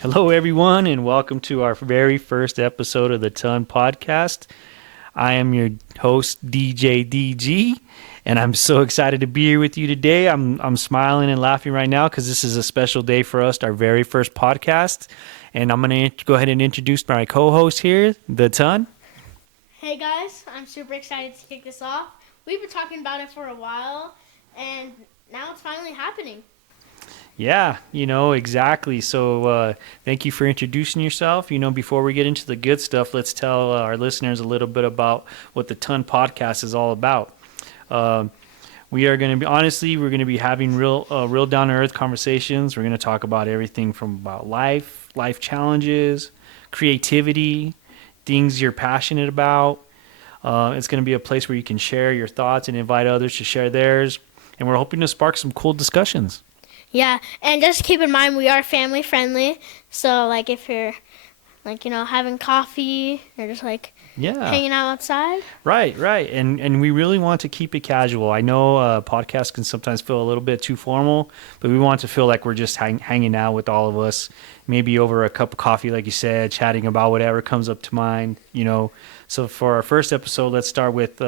Hello, everyone, and welcome to our very first episode of the Ton Podcast. I am your host, DJ DG, and I'm so excited to be here with you today. I'm smiling and laughing right now because this is a special day for us, our very first podcast. And I'm going to go ahead and introduce my co-host here, the Ton. Hey guys, I'm super excited to kick this off. We've been talking about it for a while, and now it's finally happening. Yeah, exactly. So thank you for introducing yourself. Before we get into the good stuff, let's tell our listeners a little bit about what the Ton Podcast is all about. We are going to be having real down-to-earth conversations. We're going to talk about everything from about life challenges, creativity, things you're passionate about. It's going to be a place where you can share your thoughts and invite others to share theirs. And we're hoping to spark some cool discussions. Yeah, and just keep in mind we are family friendly. So if you're having coffee or just hanging out outside. Right. And we really want to keep it casual. I know podcasts can sometimes feel a little bit too formal, but we want to feel like we're just hanging out with all of us, maybe over a cup of coffee, like you said, chatting about whatever comes up to mind, So for our first episode, let's start with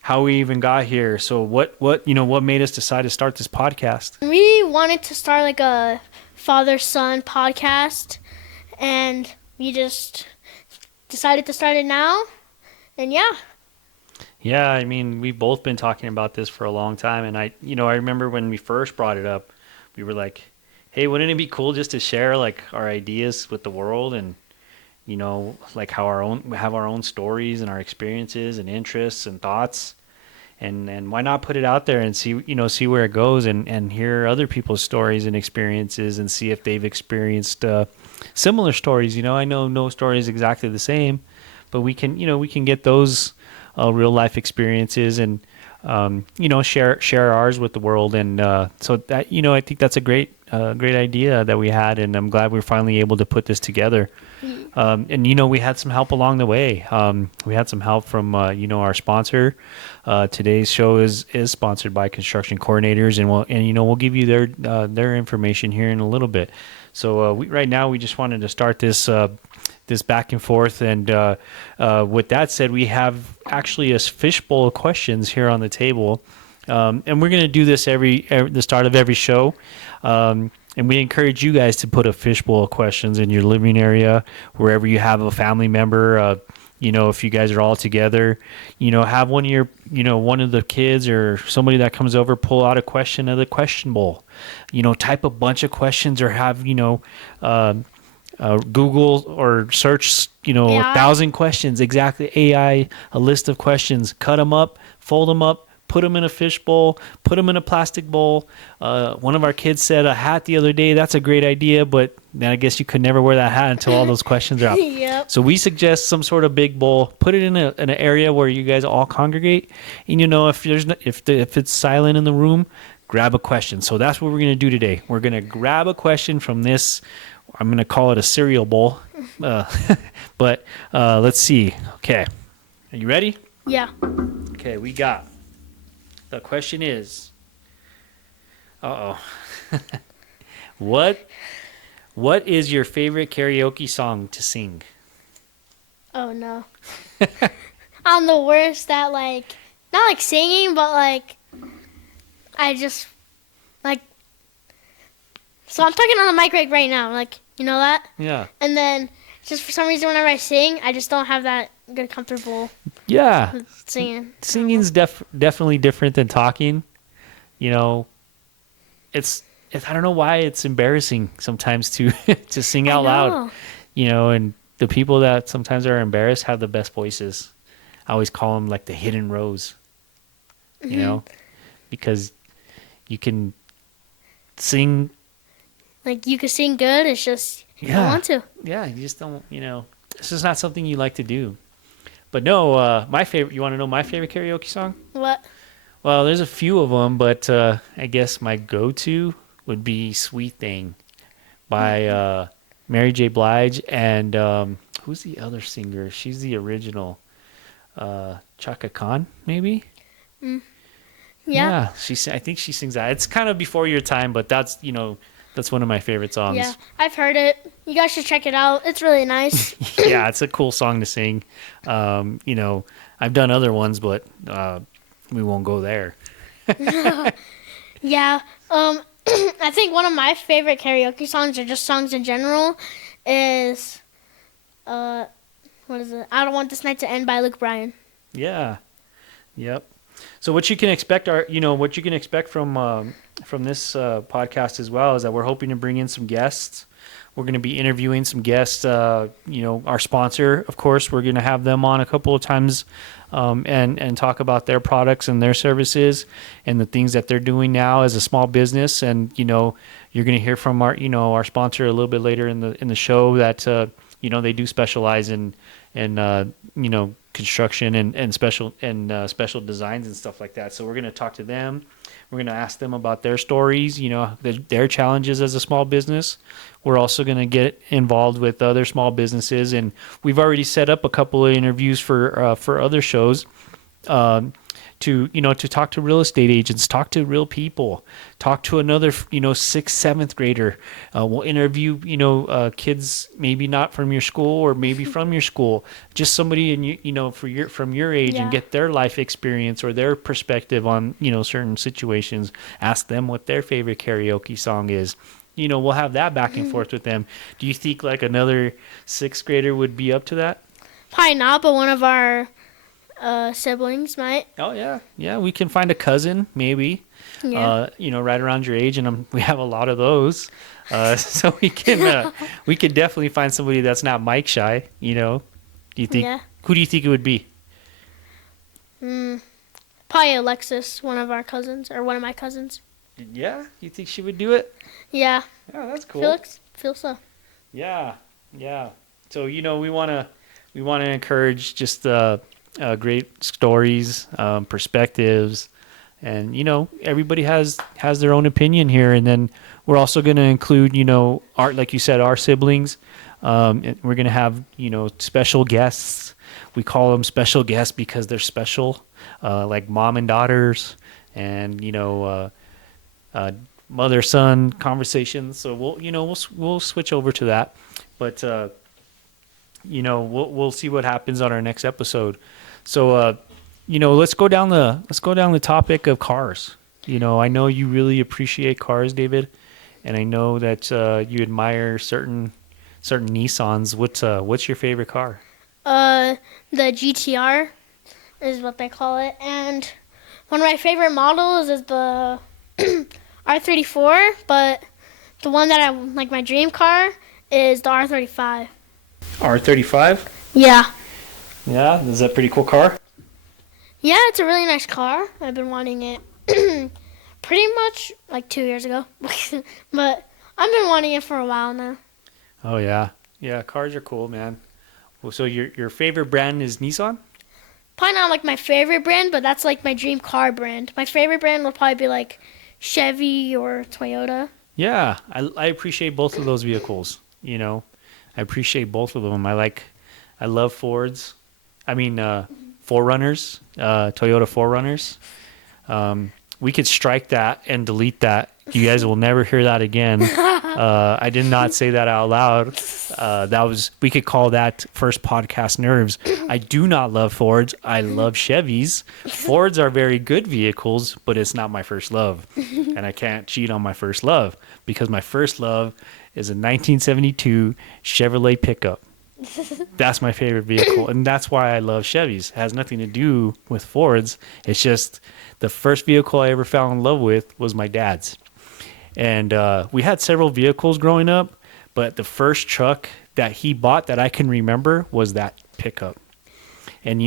how we even got here. So what made us decide to start this podcast? We wanted to start a father-son podcast, and we just decided to start it now, and yeah. Yeah, I mean, we've both been talking about this for a long time, and I remember when we first brought it up, we were like, hey, wouldn't it be cool just to share our ideas with the world and how have our own stories and our experiences and interests and thoughts, and why not put it out there and see where it goes and hear other people's stories and experiences and see if they've experienced similar stories. I know no story is exactly the same, but we can get those real life experiences and share ours with the world. And so that I think that's a great idea that we had, and I'm glad we're finally able to put this together. And we had some help along the way. We had some help from our sponsor. Today's show is sponsored by Construction Coordinators, and we'll give you their information here in a little bit. So right now we just wanted to start this back and forth, and with that said, we have actually a fishbowl of questions here on the table, and we're going to do this the start of every show. And we encourage you guys to put a fishbowl of questions in your living area, wherever you have a family member. If you guys are all together, have one of the kids or somebody that comes over pull out a question of the question bowl. Type a bunch of questions, or have Google or search 1,000 questions, exactly, AI, a list of questions, cut them up, fold them up, put them in a fish bowl, put them in a plastic bowl. One of our kids said a hat the other day. That's a great idea, but I guess you could never wear that hat until all those questions are out. Yep. So we suggest some sort of big bowl. Put it in an area where you guys all congregate. And if it's silent in the room, grab a question. So that's what we're going to do today. We're going to grab a question from this. I'm going to call it a cereal bowl. But let's see. Okay. Are you ready? Yeah. Okay, we got. The question is, what is your favorite karaoke song to sing? Oh no. I'm the worst at not singing, but I just so I'm talking on the mic right now, you know that? Yeah. And then just for some reason whenever I sing, I just don't have that good comfortable singing. Singing's definitely different than talking. It's I don't know why it's embarrassing sometimes to to sing out loud. And the people that sometimes are embarrassed have the best voices. I always call them the hidden rows. Because you can sing. You can sing good. It's just you don't want to. Yeah, you just don't. It's just not something you like to do. But no, my favorite. You want to know my favorite karaoke song? What? Well, there's a few of them, but I guess my go-to would be "Sweet Thing" by Mary J. Blige, and who's the other singer? She's the original. Chaka Khan, maybe. Yeah. Yeah, I think she sings that. It's kind of before your time, but that's one of my favorite Yeah. songs. I've heard it. You guys should check it out. It's really nice. Yeah, it's a cool song to sing. I've done other ones, but we won't go there. Yeah. I think one of my favorite karaoke songs, or just songs in general, is uh, what is it? I Don't Want This Night to End by Luke Bryan. Yeah. Yep. So what you can expect from this podcast as well is that we're hoping to bring in some guests. We're going to be interviewing some guests. Our sponsor, of course, we're going to have them on a couple of times, and talk about their products and their services and the things that they're doing now as a small business. And you're going to hear from our sponsor a little bit later in the show that they do specialize in construction and special designs and stuff like that. So we're going to talk to them. We're going to ask them about their stories, their challenges as a small business. We're also going to get involved with other small businesses, and we've already set up a couple of interviews for other shows, to talk to real estate agents, talk to real people, talk to another sixth, seventh grader. We'll interview kids maybe not from your school or maybe from your school, just somebody from your age, and Yeah. get their life experience or their perspective on certain situations. Ask them what their favorite karaoke song is. We'll have that back and forth with them. Do you think like another sixth grader would be up to that? Probably not, but one of our siblings might. Oh yeah. We can find a cousin maybe, Yeah. right around your age, and we have a lot of those. So we could definitely find somebody that's not mic shy. Do you think? Yeah. Who do you think it would be? Probably Alexis, one of our cousins, or one of my cousins. Yeah, you think she would do it? Yeah. Oh, that's cool. Feel so. Yeah. So we want to encourage just great stories, perspectives, and everybody has their own opinion here. And then we're also going to include like you said, our siblings. And we're going to have special guests. We call them special guests because they're special, like mom and daughters, and mother son conversations. So we'll switch over to that, but we'll see what happens on our next episode. So let's go down the topic of cars. I know you really appreciate cars, David, and I know that you admire certain Nissans. What's your favorite car? The GTR is what they call it, and one of my favorite models is the R34. But the one that I like, my dream car, is the R35. R35? Yeah. Yeah, is that a pretty cool car? Yeah, it's a really nice car. I've been wanting it pretty much like 2 years ago, but I've been wanting it for a while now. Oh yeah, cars are cool, man. Well, so your favorite brand is Nissan? Probably not like my favorite brand, but that's like my dream car brand. My favorite brand will probably be like Chevy or Toyota. Yeah, I appreciate both of those vehicles. I appreciate both of them. I love Fords. I mean, Forerunners, Toyota Forerunners. We could strike that and delete that. You guys will never hear that again. I did not say that out loud. We could call that first podcast nerves. I do not love Fords. I love Chevys. Fords are very good vehicles, but it's not my first love. And I can't cheat on my first love because my first love is a 1972 Chevrolet pickup. That's my favorite vehicle, and that's why I love Chevys. It has nothing to do with Fords. It's just the first vehicle I ever fell in love with was my dad's. And we had several vehicles growing up, but the first truck that he bought that I can remember was that pickup. And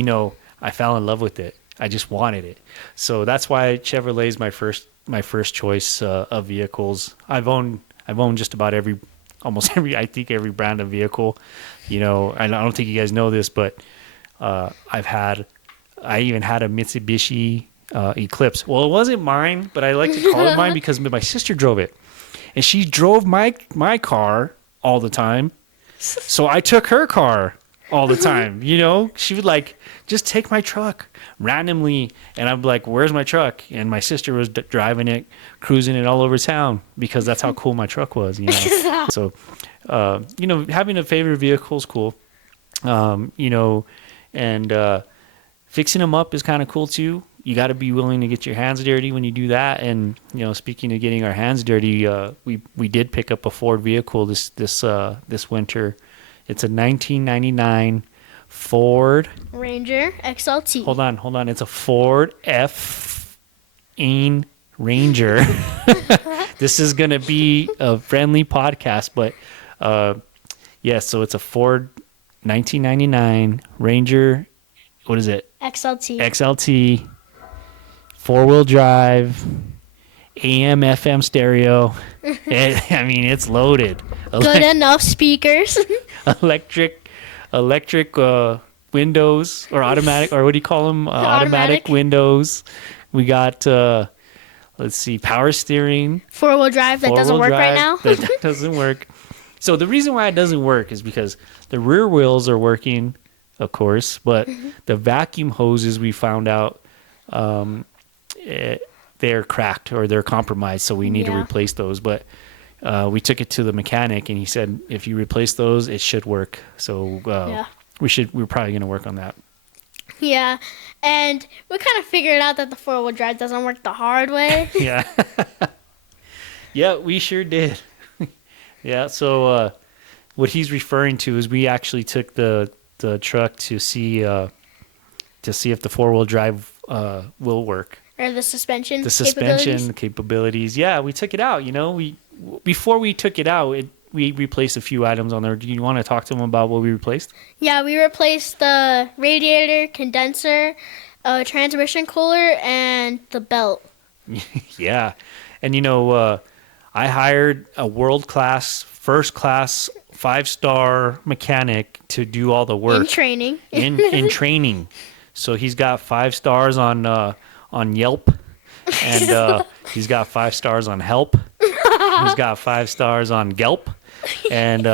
I fell in love with it. I just wanted it. So that's why Chevrolet is my first choice of vehicles. I've owned just about almost every brand of vehicle. I don't think you guys know this, but I even had a Mitsubishi Eclipse. Well, it wasn't mine, but I like to call it mine because my sister drove it, and she drove my car all the time. So I took her car, all the time. You know, she would like just take my truck randomly, and I'm like, "Where's my truck?" And my sister was driving it, cruising it all over town because that's how cool my truck was. You know, so you know, having a favorite vehicle is cool. You know, and fixing them up is kind of cool too. You got to be willing to get your hands dirty when you do that. And you know, speaking of getting our hands dirty, we did pick up a Ford vehicle this winter. It's a 1999 Ford Ranger XLT. Hold on. It's a Ford F-ing Ranger. This is gonna be a friendly podcast, but yeah. So it's a Ford 1999 Ranger. What is it? XLT. XLT. 4-wheel drive. AM/FM stereo. I mean, it's loaded. Good enough speakers. Electric windows or automatic, or what do you call them? Automatic windows. We got let's see, power steering. 4-wheel drive that doesn't work right now. That doesn't work. So the reason why it doesn't work is because the rear wheels are working, of course, but the vacuum hoses, we found out they're cracked or they're compromised, so we need to replace those. But we took it to the mechanic, and he said if you replace those, it should work. So we're probably going to work on that. Yeah, and we kind of figured out that the 4-wheel drive doesn't work the hard way. Yeah. Yeah, we sure did. Yeah, so what he's referring to is we actually took the truck to see if the 4-wheel drive will work. Or the suspension capabilities. Yeah, we took it out. You know, before we took it out, we replaced a few items on there. Do you want to talk to them about what we replaced? Yeah, we replaced the radiator, condenser, transmission cooler, and the belt. Yeah, and you know, I hired a world-class, first-class, 5-star mechanic to do all the work in training. in training. So he's got 5 stars on Yelp, and he's got 5 stars on Help. He's got 5 stars on Gelp, and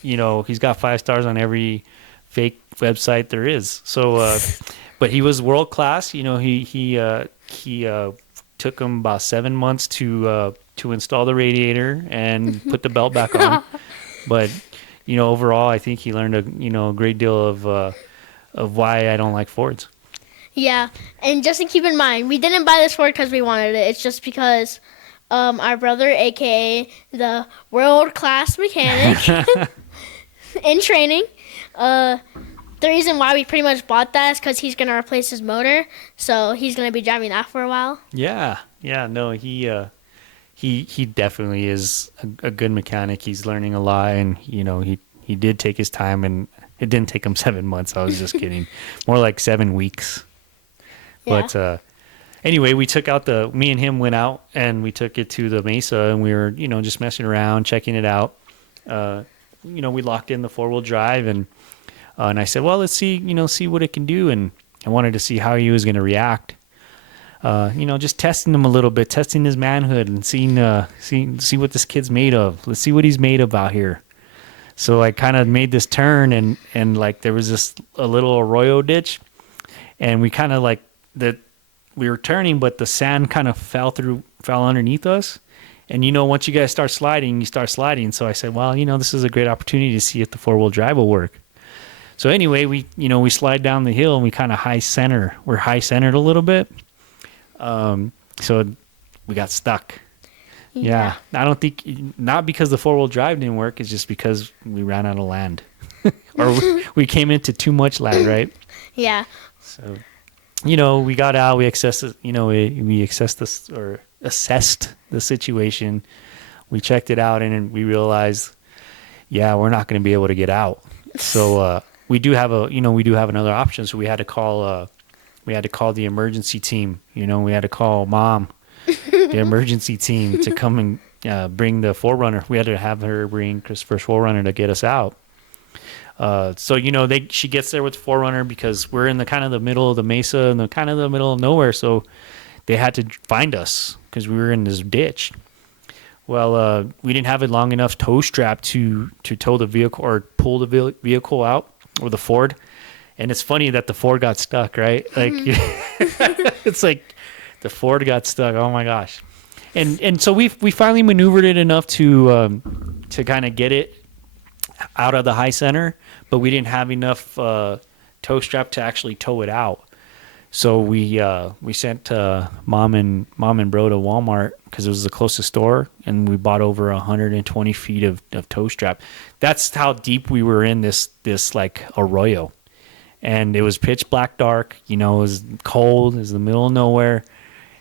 you know, he's got 5 stars on every fake website there is. So, but he was world class. You know, he took him about 7 months to install the radiator and put the belt back on. But you know, overall, I think he learned a great deal of why I don't like Fords. Yeah, and just to keep in mind, we didn't buy this Ford because we wanted it. It's just because our brother, a.k.a. the world-class mechanic in training, the reason why we pretty much bought that is because he's going to replace his motor, so he's going to be driving that for a while. Yeah, no, he definitely is a good mechanic. He's learning a lot, and you know, he did take his time, and it didn't take him 7 months. I was just kidding. More like 7 weeks. Yeah. But anyway, me and him went out, and we took it to the Mesa, and we were, you know, just messing around, checking it out. You know, we locked in the 4-wheel drive, and I said, well, let's see what it can do. And I wanted to see how he was going to react. You know, just testing him a little bit, testing his manhood, and see what this kid's made of. Let's see what he's made of out here. So I kind of made this turn, and like there was a little arroyo ditch, and we kind of like we were turning, but the sand kind of fell underneath us. And you know, once you guys start sliding, you start sliding. So I said, well, you know, this is a great opportunity to see if the 4-wheel drive will work. So anyway, we slide down the hill, and we kind of we're high centered a little bit. So we got stuck. Yeah. I don't think, not because the 4-wheel drive didn't work, it's just because we ran out of land. Or we came into too much land, right? Yeah. So, you know, we got out, we assessed the situation. We checked it out, and we realized, yeah, we're not going to be able to get out. So, we do have another option. So we had to call the emergency team. You know, we had to call Mom, the emergency team, to come and bring the 4Runner. We had to have her bring Christopher's 4Runner to get us out. So, you know, she gets there with 4Runner because we're in the kind of the middle of the Mesa and the kind of the middle of nowhere. So they had to find us because we were in this ditch. Well, we didn't have a long enough tow strap to tow the vehicle or pull the vehicle out. or the Ford. And it's funny that the Ford got stuck, right? Like, it's like the Ford got stuck. Oh my gosh! And so we finally maneuvered it enough to kind of get it out of the high center, but we didn't have enough tow strap to actually tow it out. So we sent mom and bro to Walmart because it was the closest store, and we bought over 120 feet of tow strap. That's how deep we were in this like arroyo, and it was pitch black dark. You know, it was cold. It was the middle of nowhere,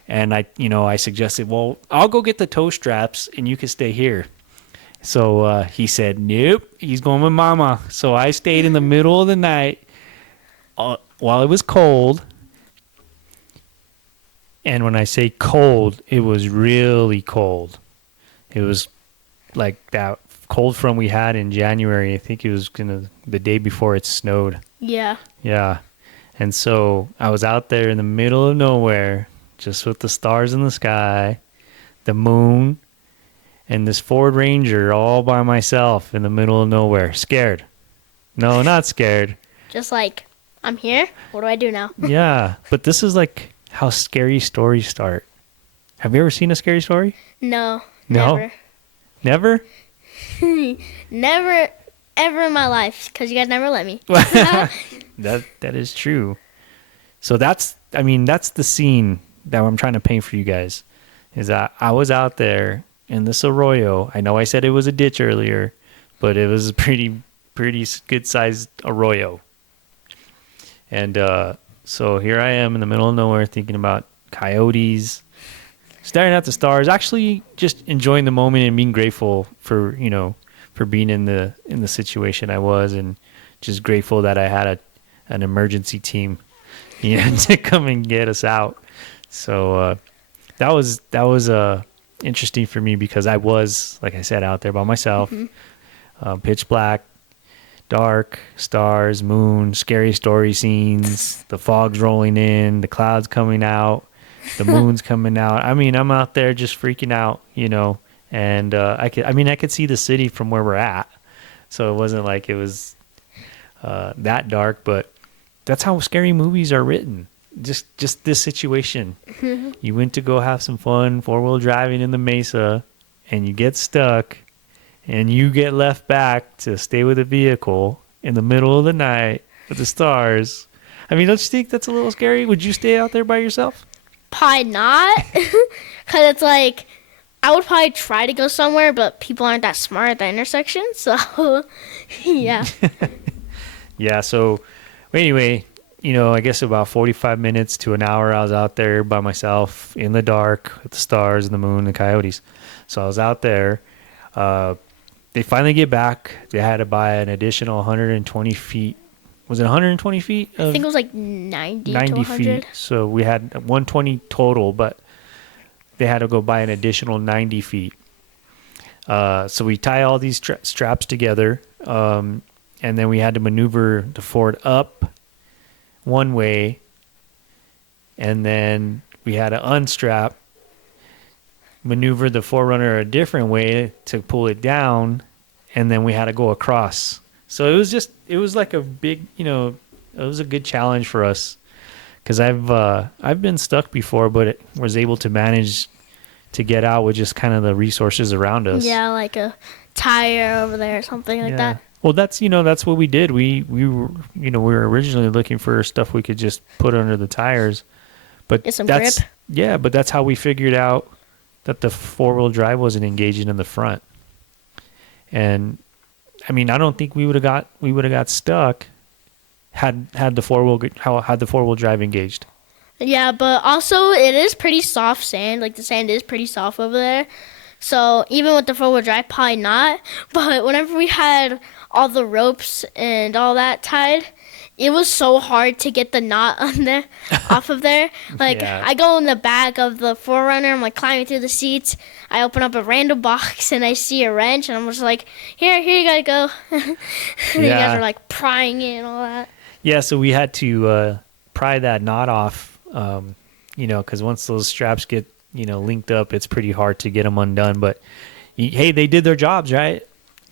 and I suggested, well, I'll go get the tow straps, and you can stay here. So he said, nope, he's going with mama. So I stayed in the middle of the night while it was cold. And when I say cold, it was really cold. It was like that cold front we had in January. I think it was the day before it snowed. Yeah. Yeah. And so I was out there in the middle of nowhere, just with the stars in the sky, the moon, and this Ford Ranger all by myself in the middle of nowhere. Scared. No, not scared. Just like, I'm here. What do I do now? Yeah. But this is like how scary stories start. Have you ever seen a scary story? No. No? Never? Never, ever in my life, because you guys never let me. That is true. So that's the scene that I'm trying to paint for you guys. Is that I was out there in this arroyo. I know I said it was a ditch earlier, but it was a pretty good sized arroyo. And so here I am in the middle of nowhere thinking about coyotes, staring at the stars, actually just enjoying the moment and being grateful for being in the situation I was, and just grateful that I had an emergency team, to come and get us out. So that was interesting for me because I was, like I said, out there by myself, pitch black, dark, stars, moon, scary story scenes, the fog's rolling in, the clouds coming out, the moon's coming out. I mean, I'm out there just freaking out, and I could see the city from where we're at. So it wasn't like it was that dark, but that's how scary movies are written. Just this situation. You went to go have some fun, 4-wheel driving in the mesa, and you get stuck, and you get left back to stay with a vehicle in the middle of the night with the stars. I mean, don't you think that's a little scary? Would you stay out there by yourself? Probably not. Because it's like, I would probably try to go somewhere, but people aren't that smart at the intersection. So, yeah. Yeah, so anyway, I guess about 45 minutes to an hour I was out there by myself in the dark with the stars and the moon and the coyotes. So I was out there. They finally get back. They had to buy an additional 120 feet. Was it 120 feet? I think it was like 90 to 90 100. feet. So we had 120 total, but they had to go buy an additional 90 feet. So we tie all these straps together, and then we had to maneuver the Ford up one way, and then we had to unstrap, maneuver the 4Runner a different way to pull it down, and then we had to go across. So it was like a big, it was a good challenge for us, because I've been stuck before, but was able to manage to get out with just kind of the resources around us. Yeah, like a tire over there or something like that. Well, that's what we did. We were we were originally looking for stuff we could just put under the tires, but Get some grip. Yeah, but that's how we figured out that the 4-wheel drive wasn't engaging in the front. And I mean, I don't think we would have got stuck had the 4-wheel drive engaged. Yeah, but also it is pretty soft sand. Like the sand is pretty soft over there. So even with the 4-wheel drive, probably not. But whenever we had all the ropes and all that tied, it was so hard to get the knot on there, off of there. Like, Yeah. I go in the back of the 4Runner, I'm like climbing through the seats. I open up a random box and I see a wrench, and I'm just like, here you gotta go. And you guys are like prying it and all that. Yeah, so we had to pry that knot off, because once those straps get, linked up, it's pretty hard to get them undone. But, hey, they did their jobs, right?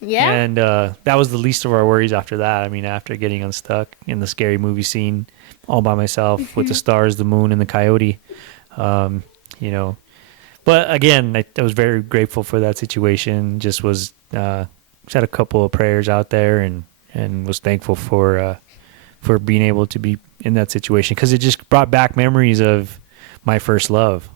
Yeah. And that was the least of our worries after that. I mean, after getting unstuck in the scary movie scene all by myself with the stars, the moon, and the coyote, um, you know. But again, I was very grateful for that situation. Just had a couple of prayers out there, and was thankful for being able to be in that situation, because it just brought back memories of my first love.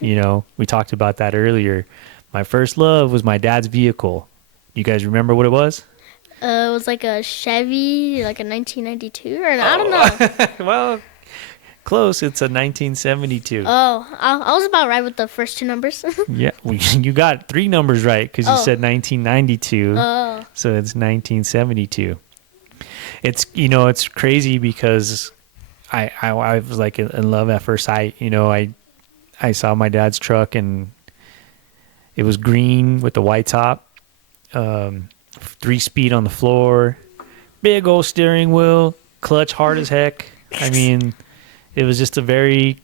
We talked about that earlier. My first love was my dad's vehicle. You guys remember what it was? It was like a Chevy, like a 1992, or I don't know. Well, close. It's a 1972. Oh, I was about right with the first two numbers. Yeah, you got three numbers right because you Oh. said 1992. Oh. So it's 1972. It's crazy because I was like in love at first sight. I saw my dad's truck, and it was green with the white top, 3-speed on the floor, big old steering wheel, clutch hard as heck. I mean, it was just a very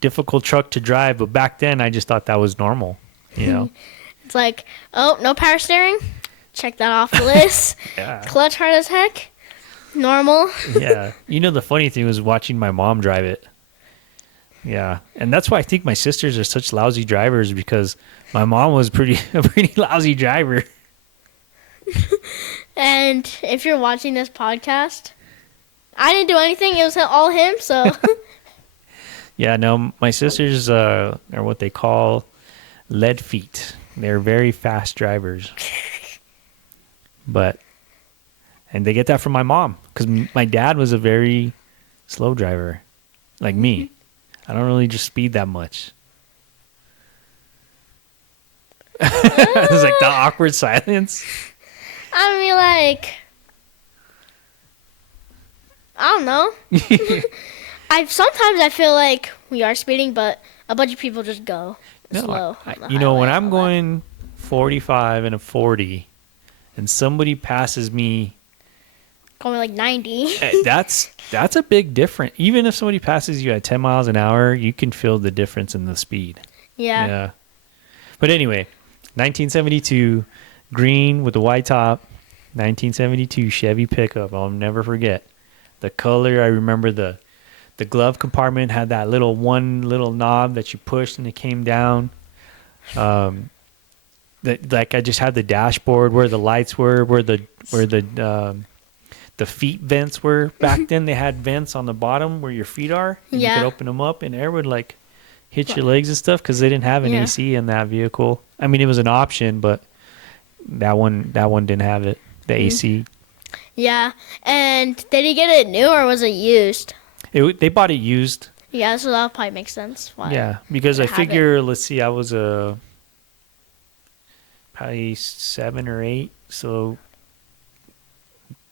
difficult truck to drive, but back then I just thought that was normal. It's like, oh, no power steering. Check that off the list. Yeah. Clutch hard as heck. Normal. Yeah. The funny thing was watching my mom drive it. Yeah. And that's why I think my sisters are such lousy drivers, because my mom was a pretty lousy driver. And if you're watching this podcast, I didn't do anything. It was all him, so. Yeah, no, my sisters are what they call lead feet. They're very fast drivers. And they get that from my mom, because my dad was a very slow driver, like me. I don't really just speed that much. It was like the awkward silence. I mean, like, I don't know. Sometimes I feel like we are speeding, but a bunch of people just go slow. On the highway when and I'm all that. going 45 and a 40, and somebody passes me, Going like 90. that's a big difference. Even if somebody passes you at 10 miles an hour, you can feel the difference in the speed. Yeah. But anyway, 1972, green with the white top, 1972 Chevy pickup. I'll never forget the color. I remember the glove compartment had that one little knob that you pushed and it came down. I just had the dashboard where the lights were, where the feet vents were. Back then they had vents on the bottom where your feet are, and you Yeah. could open them up and air would like hit your legs and stuff, because they didn't have an Yeah. AC in that vehicle. I mean, it was an option, but that one didn't have it, the AC. Yeah. And did he get it new or was it used? They bought it used. Yeah, so that probably makes sense. Why? Yeah, because I have it. figure, let's see, I was probably 7 or 8, so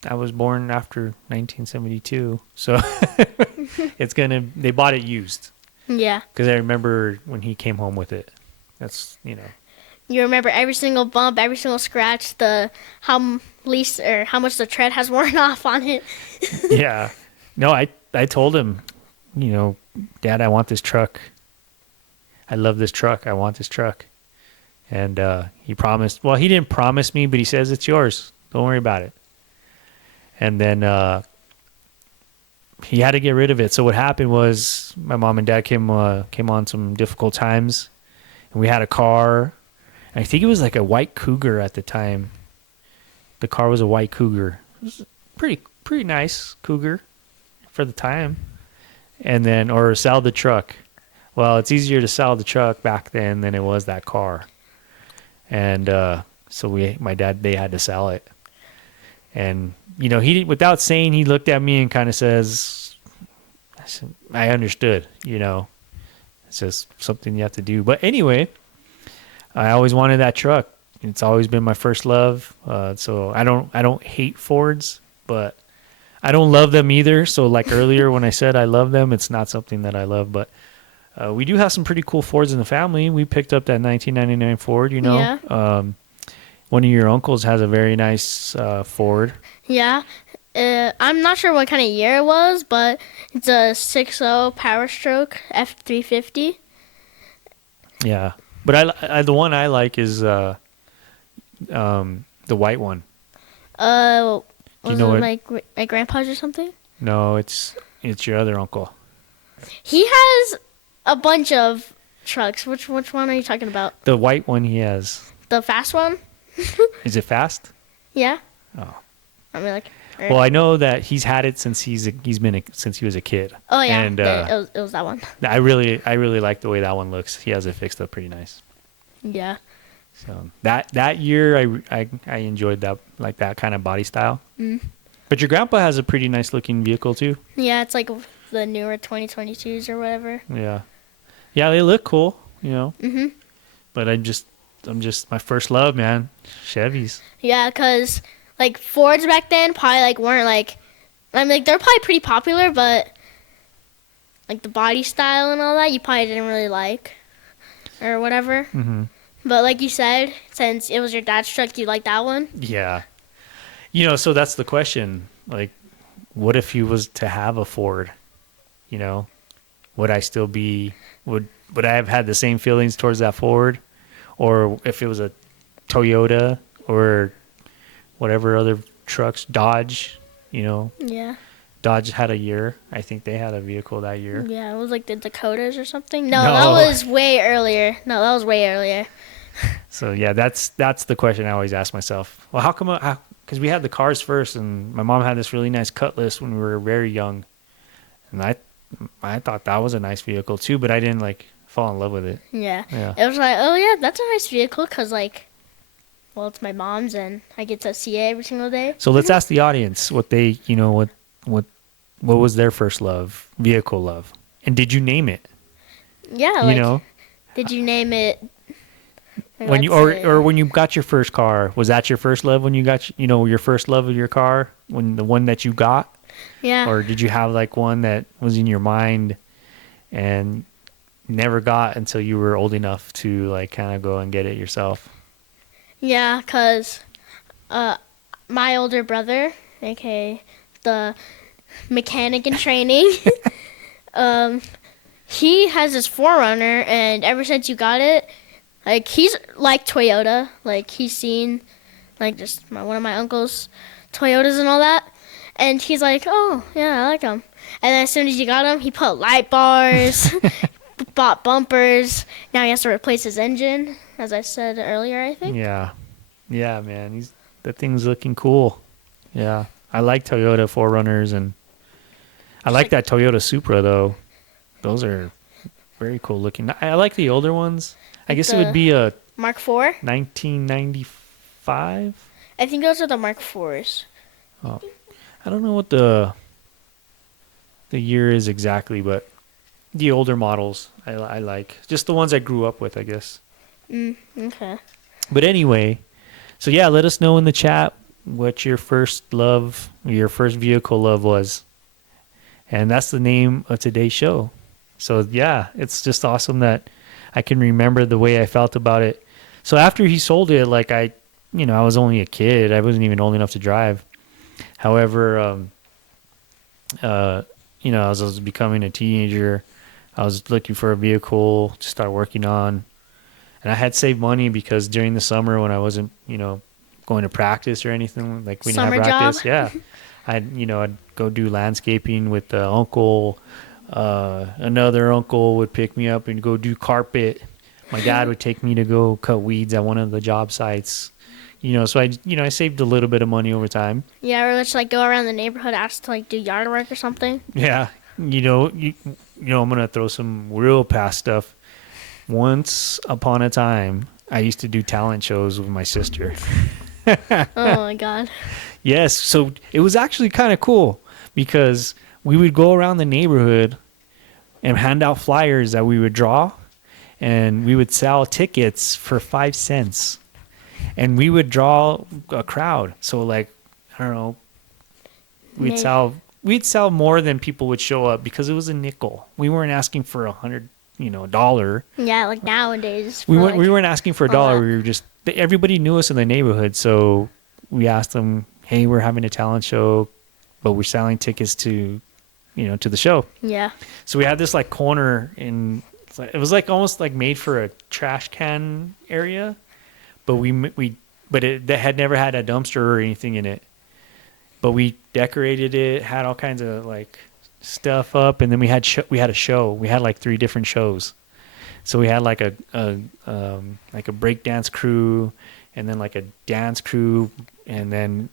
I was born after 1972. So they bought it used, Yeah. because I remember when he came home with it. That's, You remember every single bump, every single scratch, how much the tread has worn off on it. Yeah. No, I told him, Dad, I want this truck. I love this truck. I want this truck. And he promised. Well, he didn't promise me, but he says it's yours. Don't worry about it. And then he had to get rid of it. So what happened was my mom and dad came on some difficult times, and we had a car. And I think it was like a white Cougar at the time. The car was a white Cougar. It was a pretty nice Cougar for the time. And then, or sell the truck. Well, it's easier to sell the truck back then than it was that car. And so they had to sell it. And he, without saying, he looked at me and kind of says, I understood, it's just something you have to do. But anyway, I always wanted that truck. It's always been my first love. So I don't hate Fords, but I don't love them either. So like earlier when I said I love them, it's not something that I love, but we do have some pretty cool Fords in the family. We picked up that 1999 Ford, Yeah. One of your uncles has a very nice Ford. Yeah. I'm not sure what kind of year it was, but it's a 6.0 Power Stroke F350. Yeah. But I the one I like is The white one. Uh, Do you was know it what? my grandpa's or something? No, it's your other uncle. He has a bunch of trucks. Which one are you talking about? The white one he has. The fast one? Is it fast? Yeah. Oh. I mean, like. Well, I know that he's had it since since he was a kid. Oh yeah, And it was that one. I really like the way that one looks. He has it fixed up pretty nice. Yeah. So that year I enjoyed that kind of body style. Mm. But your grandpa has a pretty nice looking vehicle too. Yeah, it's like the newer 2022s or whatever. Yeah. Yeah, they look cool, you know. Mhm. But I'm just my first love, man. Chevys. Yeah, cause like Fords back then probably like weren't like, I mean like they're probably pretty popular, but like the body style and all that you probably didn't really like or whatever. Mhm. But like you said, since it was your dad's truck, you like that one. Yeah. You know, so that's the question. Like, what if he was to have a Ford? You know, would I still be would I have had the same feelings towards that Ford, or if it was a Toyota or whatever other trucks, Dodge? You know, Yeah. Dodge had a year. I think they had a vehicle that year. Yeah, it was like the Dakotas or something. No, No. that was way earlier. No, that was way earlier. So yeah, that's the question I always ask myself. Well, how come? Because we had the cars first, and my mom had this really nice Cutlass when we were very young, and I thought that was a nice vehicle too, but I didn't like fall in love with it. Yeah. Yeah. It was like, oh yeah, that's a nice vehicle because like, well, it's my mom's and I get to see it every single day. So let's ask the audience what they, what was their first love, vehicle love, and did you name it? Yeah, You like, know, did you name it? when you or when you got your first car, was that your first love when you got your first love of your car, when the one that you got? Yeah. Or did you have like one that was in your mind and never got until you were old enough to like kind of go and get it yourself? Yeah, because my older brother, aka the mechanic in training, he has his Forerunner, and ever since you got it, like he's like Toyota, like he's seen like just one of my uncle's Toyotas and all that, and he's like, oh yeah, I like them. And then as soon as you got him, he put light bars, bought bumpers. Now he has to replace his engine, as I said earlier, I think. Yeah. Yeah, man. That thing's looking cool. Yeah. I like Toyota 4Runners, and I like that Toyota Supra though. Those are very cool looking. I like the older ones. I guess it would be a Mark IV? 1995. I think those are the Mark IVs. Oh, I don't know what the year is exactly, but the older models I like. Just the ones I grew up with, I guess. Okay. But anyway, so yeah, let us know in the chat what your first love, your first vehicle love was. And that's the name of today's show. So yeah, it's just awesome that I can remember the way I felt about it. So after he sold it, like I was only a kid. I wasn't even old enough to drive. However, as I was becoming a teenager, I was looking for a vehicle to start working on. And I had saved money because during the summer when I wasn't, going to practice or anything, like we didn't have Summer practice. job? Yeah. I'd go do landscaping with the uncle. Another uncle would pick me up and go do carpet. My dad would take me to go cut weeds at one of the job sites. So I saved a little bit of money over time. Yeah, or let's like go around the neighborhood, ask to like do yard work or something. Yeah. I'm going to throw some real past stuff. Once upon a time, I used to do talent shows with my sister. Oh my god. Yes. So it was actually kind of cool because we would go around the neighborhood and hand out flyers that we would draw, and we would sell tickets for 5 cents. And we would draw a crowd. So like, I don't know, we'd sell more than people would show up because it was a nickel. We weren't asking for $100, Yeah, like nowadays. We weren't asking for a dollar. that. We were just, everybody knew us in the neighborhood. So we asked them, hey, we're having a talent show, but we're selling tickets to the show. Yeah. So we had this like corner it was like almost like made for a trash can area, but we but that had never had a dumpster or anything in it. But we decorated it, had all kinds of like stuff up, and then we had a show. We had like 3 different shows. So we had like a breakdance crew, and then like a dance crew, and then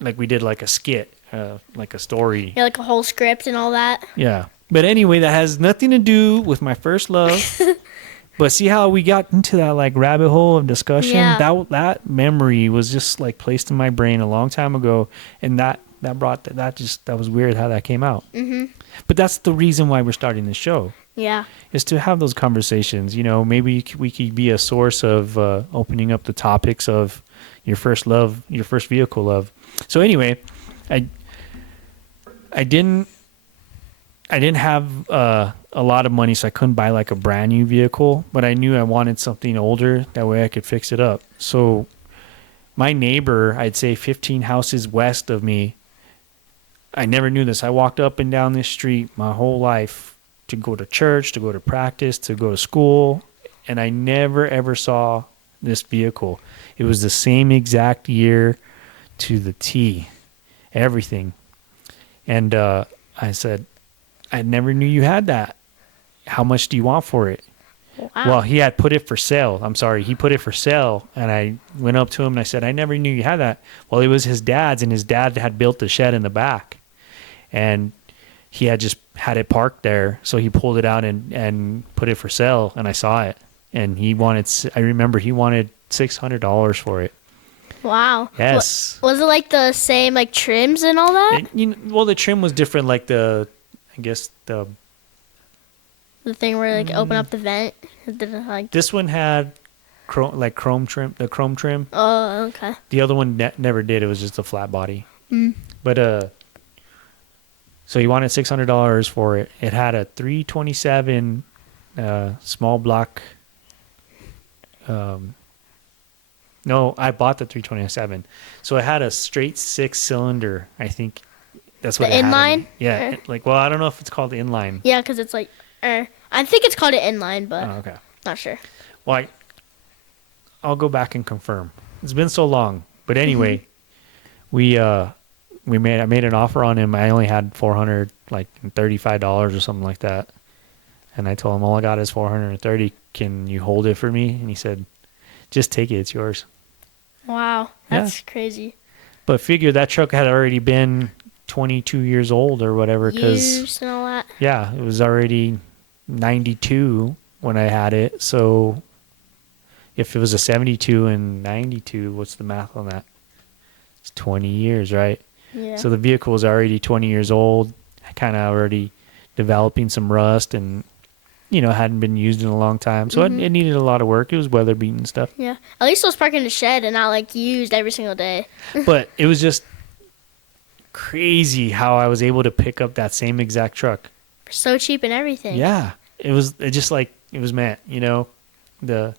like we did like a skit, like a story. Yeah, like a whole script and all that. Yeah. But anyway, that has nothing to do with my first love. But see how we got into that like rabbit hole of discussion? Yeah. That memory was just like placed in my brain a long time ago, and that was weird how that came out. Mhm. But that's the reason why we're starting this show. Yeah. Is to have those conversations. You know, maybe we could be a source of opening up the topics of your first love, your first vehicle love. So anyway, I didn't have a lot of money, so I couldn't buy like a brand new vehicle, but I knew I wanted something older. That way I could fix it up. So my neighbor, I'd say 15 houses west of me, I never knew this. I walked up and down this street my whole life to go to church, to go to practice, to go to school, and I never ever saw this vehicle. It was the same exact year to the T, everything. And I said, I never knew you had that. How much do you want for it? Wow. Well, he had put it for sale. I'm sorry. He put it for sale. And I went up to him and I said, I never knew you had that. Well, it was his dad's, and his dad had built a shed in the back. And he had just had it parked there. So he pulled it out and put it for sale. And I saw it. And I remember he wanted $600 for it. Wow. Yes. Was it like the same like trims and all that? Well, the trim was different. Like the The thing where like open up the vent. Did it, like? This one had chrome trim, the chrome trim. Oh, okay. The other one never did. It was just a flat body. Mm. But so he wanted $600 for it. It had a 327 small block. No, I bought the 327. So it had a straight 6-cylinder. I think that's what The it had. inline? Yeah, Or- I don't know if it's called inline. Yeah, because it's like, I think it's called an inline, but Oh, okay. not sure. Well, I'll go back and confirm. It's been so long. But anyway, I made an offer on him. I only had $435 or something like that. And I told him, all I got is $430. Can you hold it for me? And he said, just take it. It's yours. Wow, that's crazy. But figure that truck had already been 22 years old or whatever. Used and all that. Yeah, it was already 92 when I had it. So if it was a 72 and 92, what's the math on that? It's 20 years, right? Yeah. So the vehicle was already 20 years old, kind of already developing some rust, and hadn't been used in a long time. So it needed a lot of work. It was weather beaten and stuff. Yeah. At least it was parked in the shed and not like used every single day. But it was just crazy how I was able to pick up that same exact truck. So cheap and everything. Yeah. It was just like it was meant, the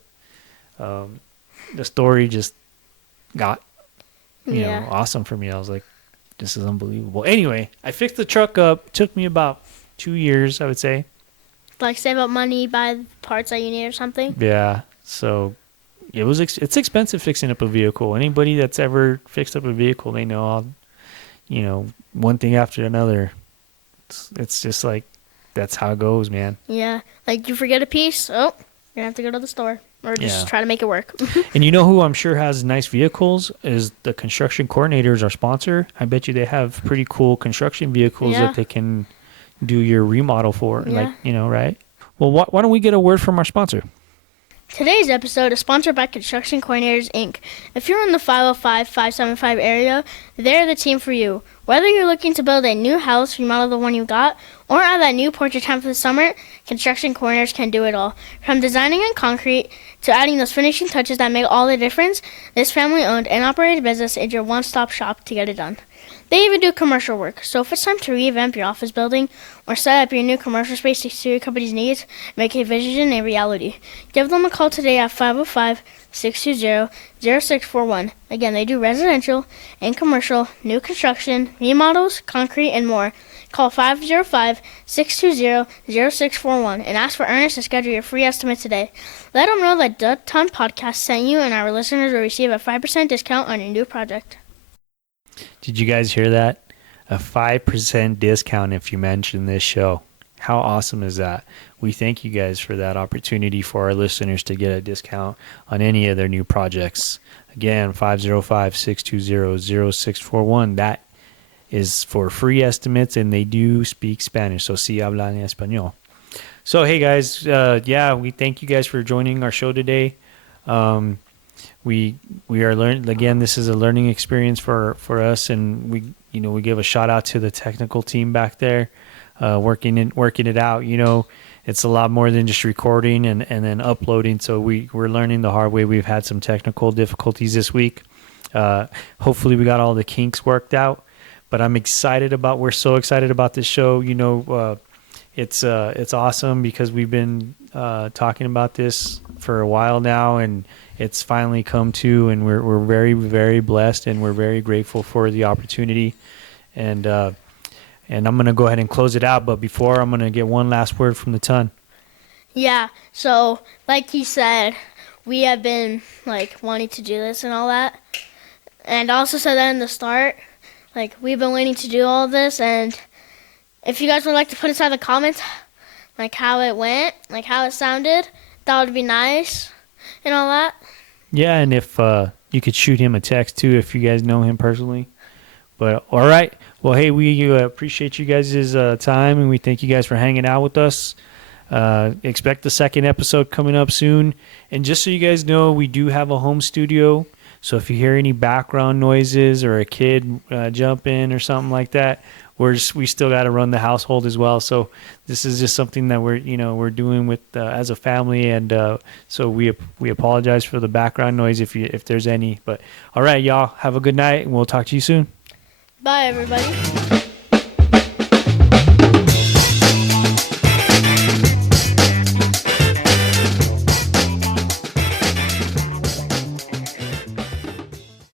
story just got awesome for me. I was like, this is unbelievable. Anyway, I fixed the truck up. It took me about 2 years, I would say. Like save up money, buy the parts that you need or something. Yeah. So it's expensive fixing up a vehicle. Anybody that's ever fixed up a vehicle, they know, one thing after another. It's just like, that's how it goes, man. Yeah. Like you forget a piece, you're gonna have to go to the store or just try to make it work. And you know who I'm sure has nice vehicles is the Construction Coordinators, our sponsor. I bet you they have pretty cool construction vehicles that they can do your remodel for, right? Well, why don't we get a word from our sponsor? Today's episode is sponsored by Construction Coordinators, Inc. If you're in the 505-575 area, they're the team for you. Whether you're looking to build a new house, remodel the one you got, or add that new porch or time for the summer, Construction Coordinators can do it all. From designing in concrete to adding those finishing touches that make all the difference, this family-owned and operated business is your one-stop shop to get it done. They even do commercial work. So if it's time to revamp your office building or set up your new commercial space to suit your company's needs, make a vision a reality. Give them a call today at 505-620-0641. Again, they do residential and commercial, new construction, remodels, concrete, and more. Call 505-620-0641 and ask for Ernest to schedule your free estimate today. Let them know that the Ton Podcast sent you, and our listeners will receive a 5% discount on your new project. Did you guys hear that? A 5% discount if you mention this show. How awesome is that? We thank you guys for that opportunity for our listeners to get a discount on any of their new projects. Again, 505-620-0641. That is for free estimates, and they do speak Spanish. So, si hablan español. So, hey guys, we thank you guys for joining our show today. We are learning again. This is a learning experience for us, and we give a shout out to the technical team back there, working it out. It's a lot more than just recording and then uploading. So we're learning the hard way. We've had some technical difficulties this week. Hopefully we got all the kinks worked out. But we're so excited about this show. It's awesome because we've been talking about this for a while now, and it's finally come to, and we're very, very blessed, and we're very grateful for the opportunity. And I'm going to go ahead and close it out. But before, I'm going to get one last word from the Ton. Yeah, so like he said, we have been wanting to do this and all that. And I also said that in the start, we've been waiting to do all this. And if you guys would like to put inside the comments how it went, how it sounded, that would be nice and all that. Yeah, and if you could shoot him a text too if you guys know him personally. But all right. Well, hey, we appreciate you guys' time, and we thank you guys for hanging out with us. Expect the second episode coming up soon. And just so you guys know, we do have a home studio. So if you hear any background noises or a kid jump in or something like that, we still got to run the household as well. So this is just something that we're doing with as a family, and so we apologize for the background noise if there's any. But all right, y'all, have a good night, and we'll talk to you soon. Bye, everybody.